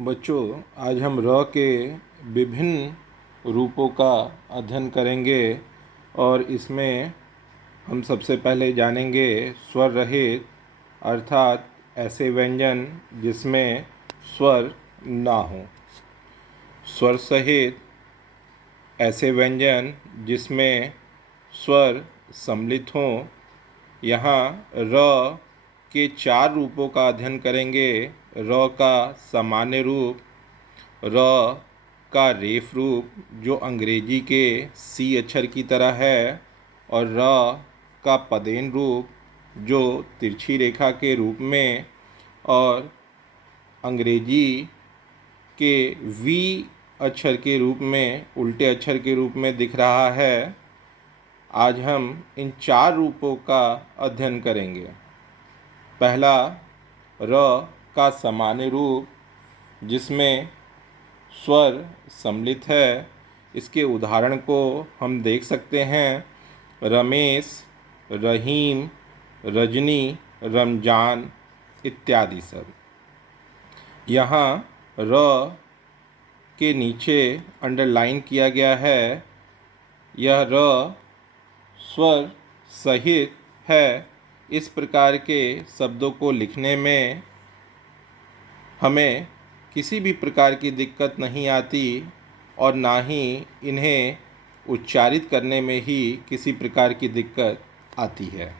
बच्चों, आज हम र के विभिन्न रूपों का अध्ययन करेंगे और इसमें हम सबसे पहले जानेंगे स्वर रहित अर्थात ऐसे व्यंजन जिसमें स्वर ना हो। स्वर सहित ऐसे व्यंजन जिसमें स्वर सम्मिलित हों। यहाँ र के 4 रूपों का अध्ययन करेंगे। र का सामान्य रूप, र का रेफ रूप जो अंग्रेजी के सी अक्षर की तरह है, और र का पदेन रूप जो तिरछी रेखा के रूप में और अंग्रेजी के वी अक्षर के रूप में, उल्टे अक्षर के रूप में दिख रहा है। आज हम इन 4 रूपों का अध्ययन करेंगे। पहला, र का सामान्य रूप जिसमें स्वर सम्मिलित है। इसके उदाहरण को हम देख सकते हैं। रमेश, रहीम, रजनी, रमजान इत्यादि सब। यहाँ र के नीचे अंडरलाइन किया गया है। यह र स्वर सहित है। इस प्रकार के शब्दों को लिखने में हमें किसी भी प्रकार की दिक्कत नहीं आती और ना ही इन्हें उच्चारित करने में ही किसी प्रकार की दिक्कत आती है।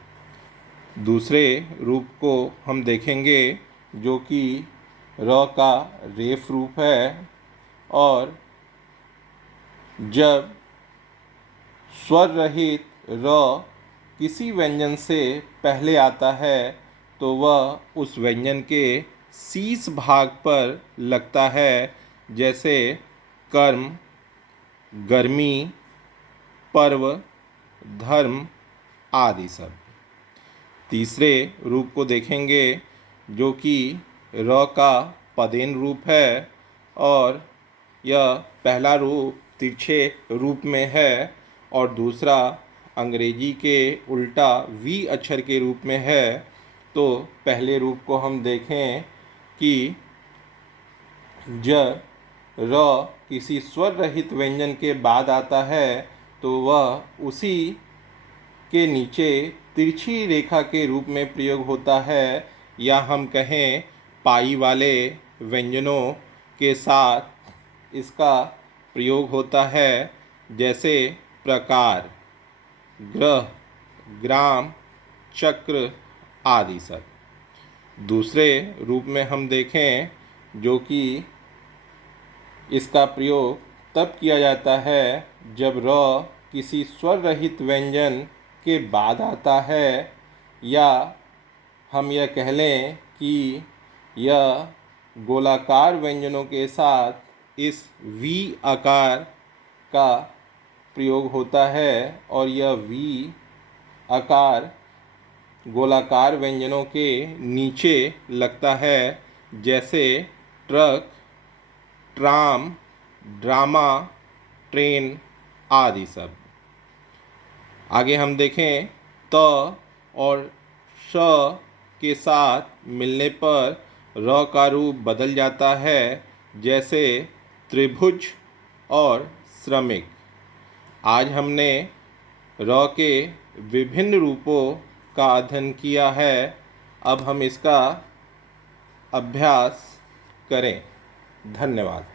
दूसरे रूप को हम देखेंगे जो कि र का रेफ रूप है, और जब स्वर रहित र किसी व्यंजन से पहले आता है तो वह उस व्यंजन के शीर्ष भाग पर लगता है, जैसे कर्म, गर्मी, पर्व, धर्म आदि सब। तीसरे रूप को देखेंगे जो कि र का पदेन रूप है, और यह पहला रूप तिरछे रूप में है और दूसरा अंग्रेजी के उल्टा वी अक्षर के रूप में है। तो पहले रूप को हम देखें कि जब र किसी स्वर रहित व्यंजन के बाद आता है तो वह उसी के नीचे तिरछी रेखा के रूप में प्रयोग होता है, या हम कहें पाई वाले व्यंजनों के साथ इसका प्रयोग होता है, जैसे प्रकार, ग्रह, ग्राम, चक्र आदि सब। दूसरे रूप में हम देखें जो कि इसका प्रयोग तब किया जाता है जब र किसी स्वर रहित व्यंजन के बाद आता है, या हम यह कह लें कि यह गोलाकार व्यंजनों के साथ इस वी आकार का प्रयोग होता है, और यह वी आकार गोलाकार व्यंजनों के नीचे लगता है, जैसे ट्रक, ट्राम, ड्रामा, ट्रेन आदि सब। आगे हम देखें त और श के साथ मिलने पर र का रूप बदल जाता है, जैसे त्रिभुज और श्रमिक। आज हमने र के विभिन्न रूपों का अध्ययन किया है। अब हम इसका अभ्यास करें। धन्यवाद।